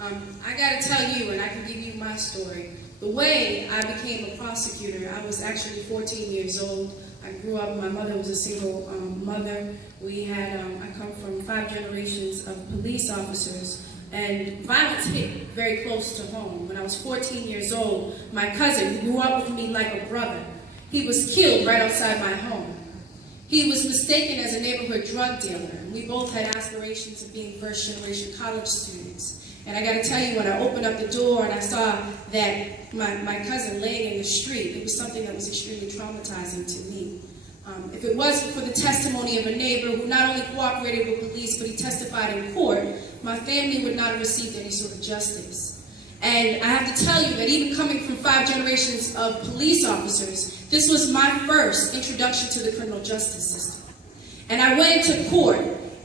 I got to tell you, and I can give you my story. The way I became a prosecutor, I was actually 14 years old. I grew up, my mother was a single mother. We had, I come from 5 generations of police officers, and violence hit very close to home. When I was 14 years old, my cousin, who grew up with me like a brother, he was killed right outside my home. He was mistaken as a neighborhood drug dealer. We both had aspirations of being first-generation college students. And I got to tell you, when I opened up the door and I saw that my cousin laying in the street, it was something that was extremely traumatizing to me. If it wasn't for the testimony of a neighbor who not only cooperated with police, but he testified in court, my family would not have received any sort of justice. And I have to tell you that even coming from 5 generations of police officers, this was my first introduction to the criminal justice system. And I went into court,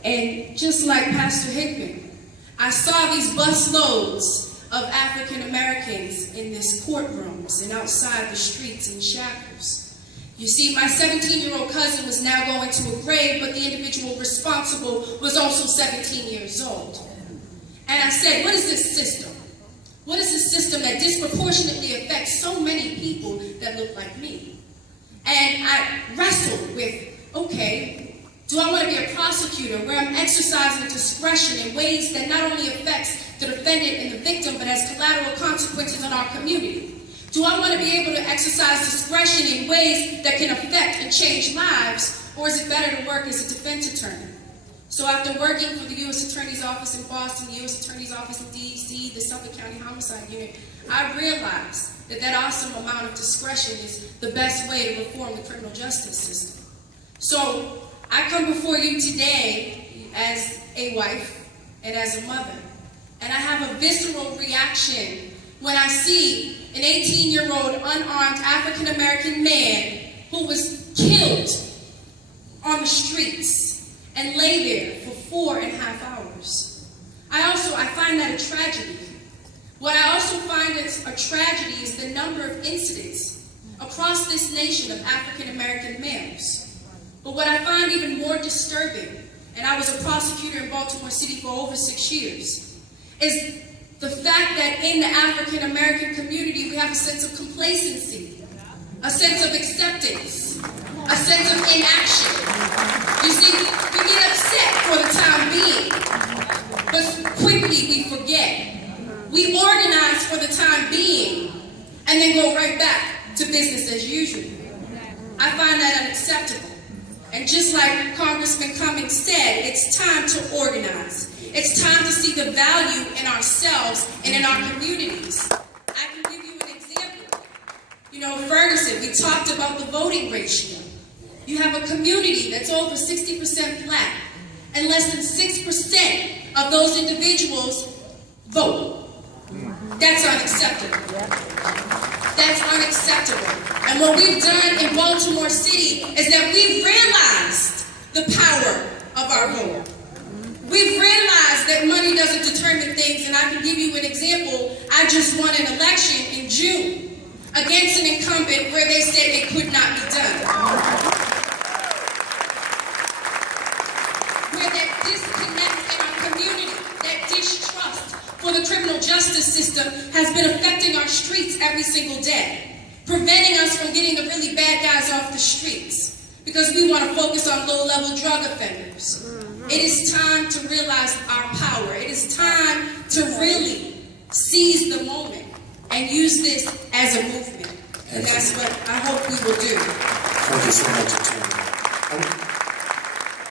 and just like Pastor Hickman, I saw these busloads of African Americans in these courtrooms and outside the streets in shackles. You see, my 17-year-old cousin was now going to a grave, but the individual responsible was also 17 years old. And I said, what is this system? What is this system that disproportionately affects so many people that look like me? And I wrestled with, okay, do I want to be a prosecutor where I'm exercising discretion in ways that not only affects the defendant and the victim, but has collateral consequences on our community? Do I want to be able to exercise discretion in ways that can affect and change lives, or is it better to work as a defense attorney? So after working for the U.S. Attorney's Office in Boston, the U.S. Attorney's Office in D.C., the Suffolk County Homicide Unit, I realized that that awesome amount of discretion is the best way to reform the criminal justice system. So I come before you today as a wife and as a mother, and I have a visceral reaction when I see an 18-year-old unarmed African-American man who was killed on the streets and lay there for 4.5 hours. I find that a tragedy. What I also find as a tragedy is the number of incidents across this nation of African-American males. But what I find even more disturbing, and I was a prosecutor in Baltimore City for over 6 years, is the fact that in the African-American community we have a sense of complacency, a sense of acceptance, a sense of inaction. You see, we get upset for the time being, but quickly we forget. We organize for the time being, and then go right back to business as usual. I find that unacceptable. And just like Congressman Cummings said, it's time to organize. It's time to see the value in ourselves and in our communities. I can give you an example. You know, Ferguson, we talked about the voting ratio. You have a community that's over 60% black, and less than 6% of those individuals vote. That's unacceptable. That's unacceptable. And what we've done in Baltimore City is that we've realized the power of our vote. We've realized that money doesn't determine things, and I can give you an example. I just won an election in June against an incumbent where they said it could not be done. Where that disconnect in our community, that distrust for the criminal justice system has been affecting our streets every single day, preventing us from getting the really bad guys off the streets because we want to focus on low-level drug offenders. It is time to realize our power. It is time to really seize the moment and use this as a movement. And that's what I hope we will do. Thank you so much.